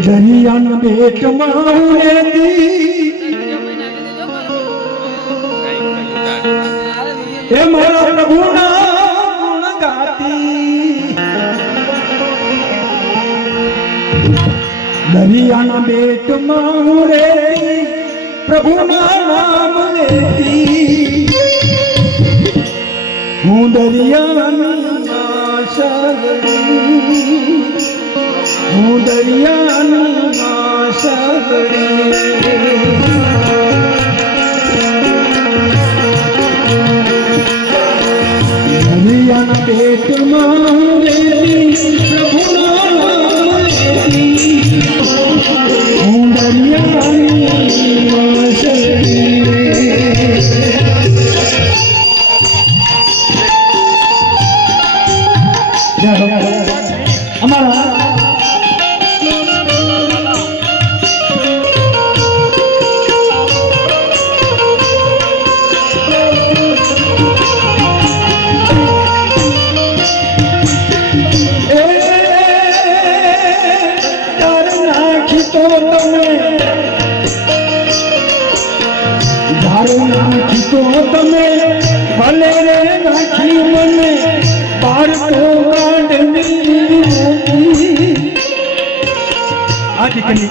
દરિયાના બેટમાં ઉડેતી એ મારા પ્રભુના ગુણ ગાતી દરિયાના બેટમાં ઉડેતી પ્રભુના નામ લેતી હું દરિયાના સાગરી હું દરિયાના સાગરી દરિયાના પેટમાં રહેતી પ્રભુના નામ લેતી હું દરિયાના સાગરી અમારા તો તમે ભલે રે નાખી મને બાર તો કાઢવી આ દીકરી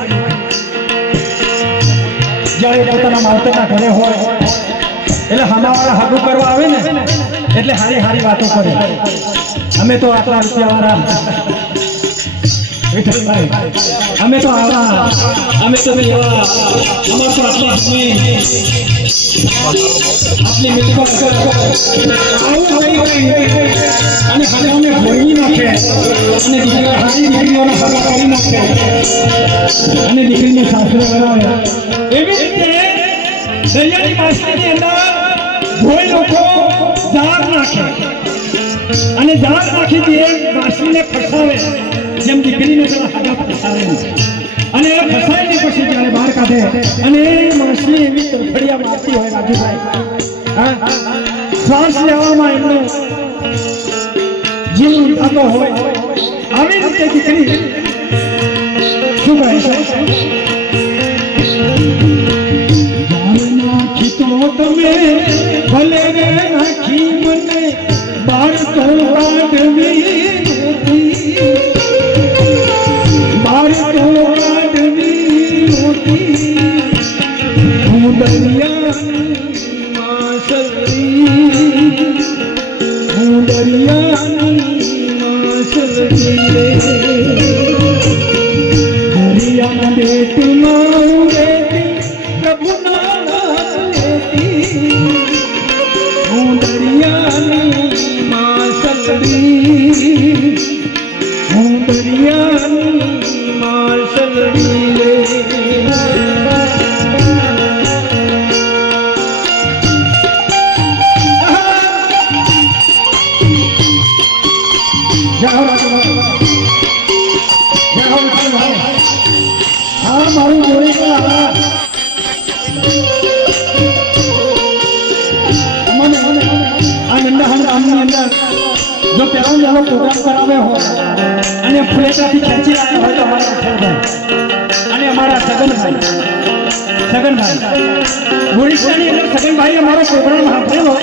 જ્યારે પોતાના માવતરના ઘરે હોય એટલે હમાવાળા હાગું કરવા આવે ને એટલે હારી હારી વાતો કરે અમે તો આટલા રૂપિયાવાળા અમે તો આવા અમે તો એવા અમાર તો આટલા જમીન આપની મિલકત આવું નહીં અને હવે અમે ભોળવી નાખે અને દીકરા હારી દીકરીઓને હારા કરી નાખે અને દીકરીને સાસરે વરાવે એવી રીતે દરિયાની માછલીની અંદર ભોય લોકો જાળ નાખે અને જાળ નાખી દે માછલીને ફસાવે જેમ દીકરીને પેલા હાડા ફસાવે અને એ ફસાઈને પછી જ્યારે બહાર કાઢે અને એ માછલી એવી તરફડિયા મારતી હોય રાજુભાઈ શ્વાસ લેવામાં એમનો જીવ થતો હોય આવી રીતે દીકરી શું કહે છે નાખી તો તમે ભલે રે નાખી મને બાર તો કાઢવી બાર તો કાઢવી હું દરિયાની માછલી હું દરિયાની માછલી દરિયાના બેટમાં ઉડેતી પ્રભુના નામ લેતી હું દરિયાની માછલી હું દરિયાની માછલી રે મારું જોડે જો પેલા પ્રોગ્રામ કરાવે હોય અને ફુલેટાથી ખેંચી આવ્યા હોય તો અમારા વિઠ્ઠલભાઈ અને અમારા સગનભાઈ ઓડિશાની અંદર સગનભાઈ અમારો પ્રોગ્રામ સાંભળેલો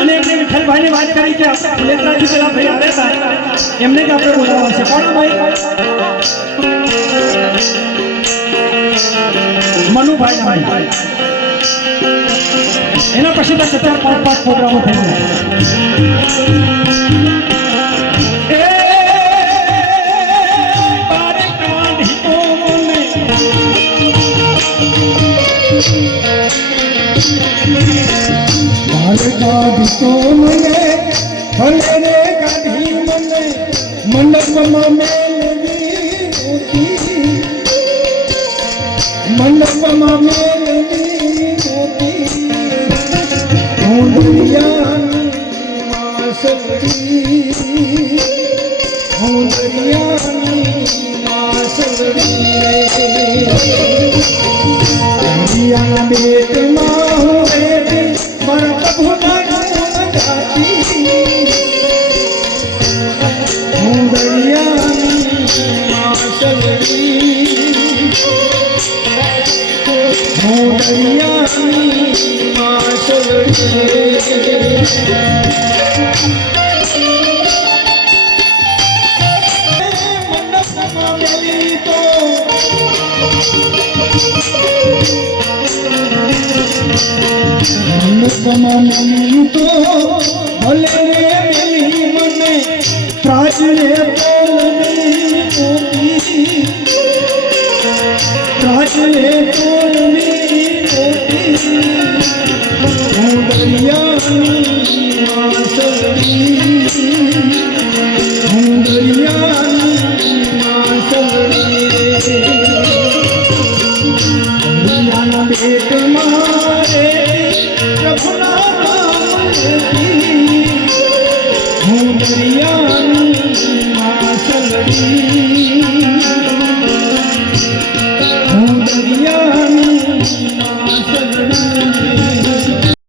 અને એમને વિઠ્ઠલભાઈને વાત કરી કે આપણે ફુલેટાથી પેલા ભાઈ આવ્યા હતા એમને જ આપણે બોલાવવા છે કોણ ભાઈ મનુભાઈ એના પછી તો 4-5 પ્રોગ્રામો થઈ મંડપમાં મેલવી હું દરિયાની માછલી હું દરિયાની માછલી દરિયાના બેટમાં હું રહેતી મારા પ્રભુના નામ ગાતી મંડપમાં બેલી તો મંડપમાં બેલી તો ભલે રે મેલી મને ત્રાજ રે તોલની મોતી ત્રાજ રે તોલની મોતી હું દરિયાની માસળી હું દરિયાની માસળી દરિયાના પેટમાં રે પ્રભુના નામ લેતી હું દરિયા